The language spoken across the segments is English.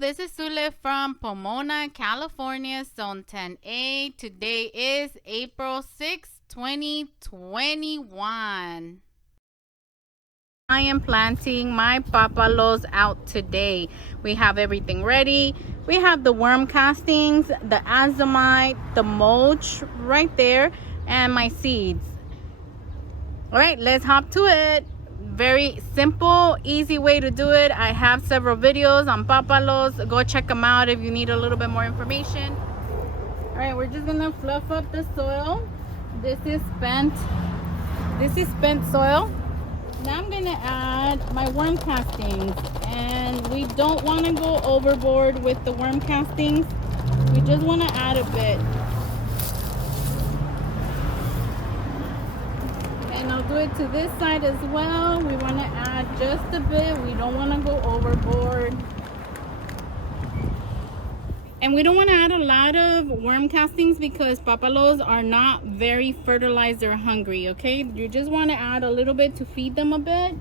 this is Zule from Pomona, California, Zone 10A. Today is April 6, 2021. I am planting my papalos out today. We have everything ready. We have the worm castings, the azomite, the mulch right there, and my seeds. All right, let's hop to it. Very simple, easy way to do it. I have several videos on papalos. Go check them out if you need a little bit more information. All right, we're just gonna fluff up the soil. This is spent soil. Now I'm gonna add my worm castings, and we don't want to go overboard with the worm castings. We just want to add a bit. And I'll do it to this side as well. We want to add just a bit. We don't want to go overboard. And we don't want to add a lot of worm castings because papalos are not very fertilizer hungry, okay? You just want to add a little bit to feed them a bit.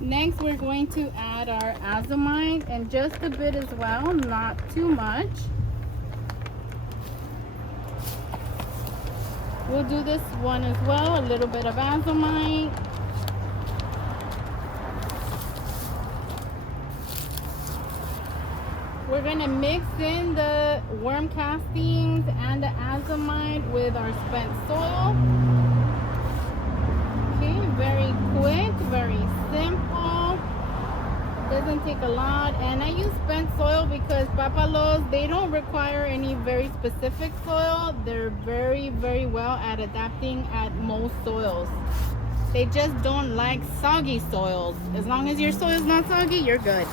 Next, we're going to add our azomite, and just a bit as well, not too much. We'll do this one as well, a little bit of azomite. We're gonna mix in the worm castings and the azomite with our spent soil. Okay, very quick, very simple. Doesn't take a lot, and I use spent soil because papalos, they don't require any very specific soil. They're very well at adapting at most soils. They just don't like soggy soils. As long as your soil is not soggy, you're good.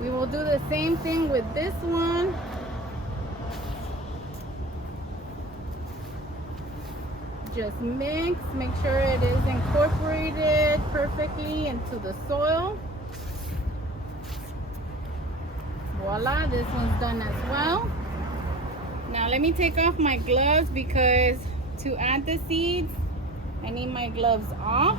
We will do the same thing with this one. Just mix, make sure it is incorporated perfectly into the soil. Voila, this one's done as well. Now let me take off my gloves because to add the seeds, I need my gloves off.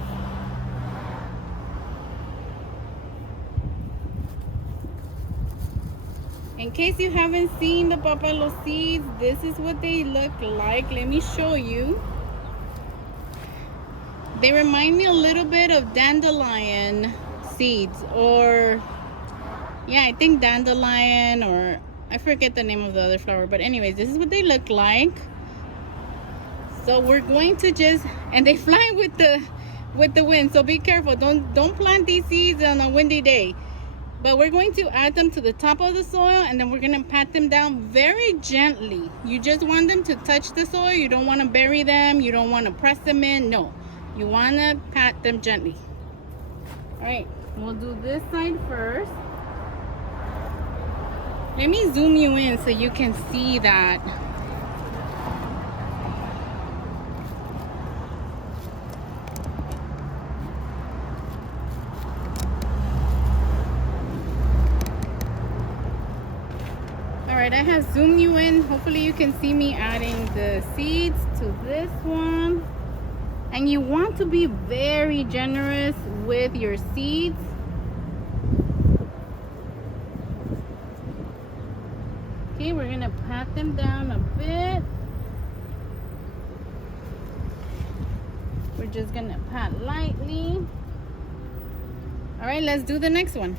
In case you haven't seen the papalo seeds, this is what they look like. Let me show you. They remind me a little bit of dandelion seeds, or yeah, I think dandelion, or I forget the name of the other flower, but anyways, this is what they look like. So we're going to just, and they fly with the wind, so be careful. Don't plant these seeds on a windy day. But we're going to add them to the top of the soil, and then we're going to pat them down very gently. You just want them to touch the soil. You don't want to bury them. You don't want to press them in. No, you want to pat them gently. All right, we'll do this side first. Let me zoom you in so you can see that. Alright, I have zoomed you in. Hopefully you can see me adding the seeds to this one. And you want to be very generous with your seeds. Okay, we're gonna pat them down a bit. We're just gonna pat lightly. Alright, let's do the next one.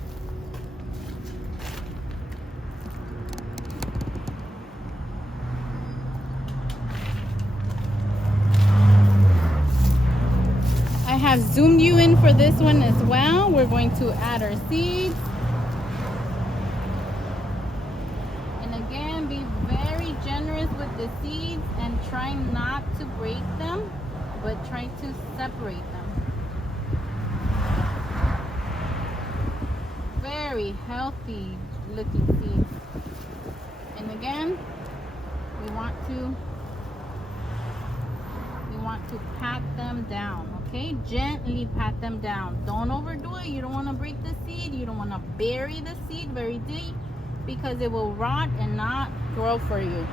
I have zoomed you in for this one as well. We're going to add our seeds. And again, be very generous with the seeds and try not to break them, but try to separate them. Very healthy looking seeds. And again, we want to pat them down, okay? Gently pat them down. Don't overdo it. You don't want to break the seed. You don't want to bury the seed very deep because it will rot and not grow for you.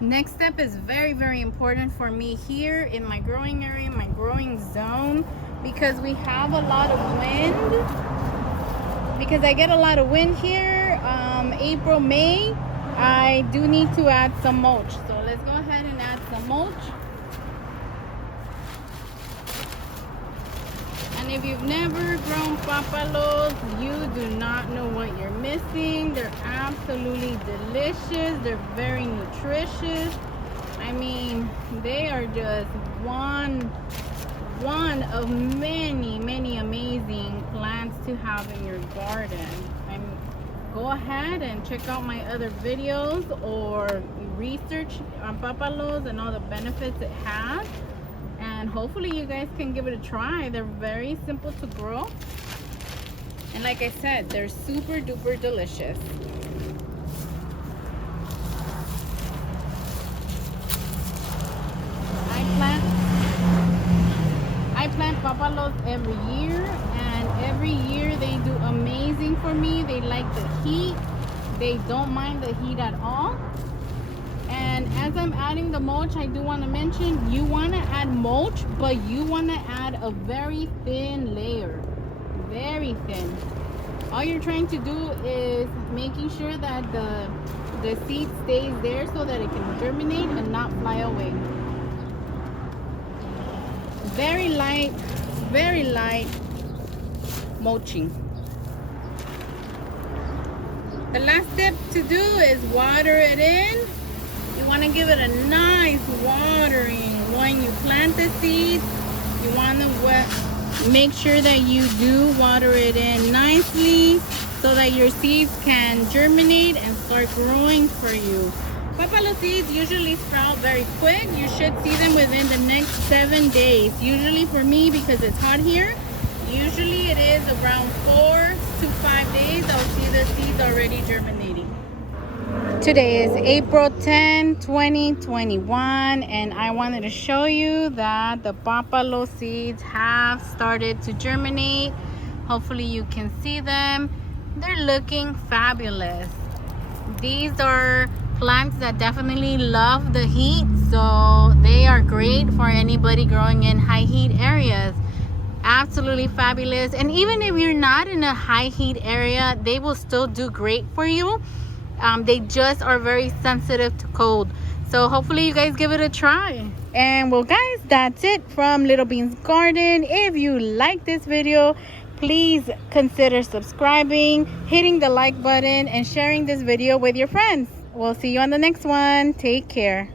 Next step is very, very important for me here in my growing area, my growing zone, because we have a lot of wind. Because I get a lot of wind here, April, May, I do need to add some mulch. So let's go ahead and add some mulch. And if you've never grown papalos, you do not know what you're missing. They're absolutely delicious. They're very nutritious. I mean, they are just one of many amazing plants to have in your garden. Go ahead and check out my other videos or research on papalos and all the benefits it has. And hopefully you guys can give it a try. They're very simple to grow. And like I said, they're super duper delicious. I plant papalos every year, and every year they do amazing for me. They like the heat. They don't mind the heat at all. And as I'm adding the mulch, I do want to mention, you want to add mulch, but you want to add a very thin layer. Very thin. All you're trying to do is making sure that the seed stays there so that it can germinate and not fly away. Very light mulching. The last step to do is water it in. You want to give it a nice watering when you plant the seeds. You want to make sure that you do water it in nicely so that your seeds can germinate and start growing for you. Papalo seeds usually sprout very quick. You should see them within the next 7 days. Usually for me, because it's hot here, usually it is around 4 to 5 days. I'll see the seeds already germinating. Today is April 10, 2021, and I wanted to show you that the papalo seeds have started to germinate. Hopefully you can see them. They're looking fabulous. These are plants that definitely love the heat, so they are great for anybody growing in high heat areas. Absolutely fabulous. And even if you're not in a high heat area, they will still do great for you. They just are very sensitive to cold. So hopefully you guys give it a try. And well guys, that's it from Little Bean's Garden. If you like this video, please consider subscribing, hitting the like button, and sharing this video with your friends. We'll see you on the next one. Take care.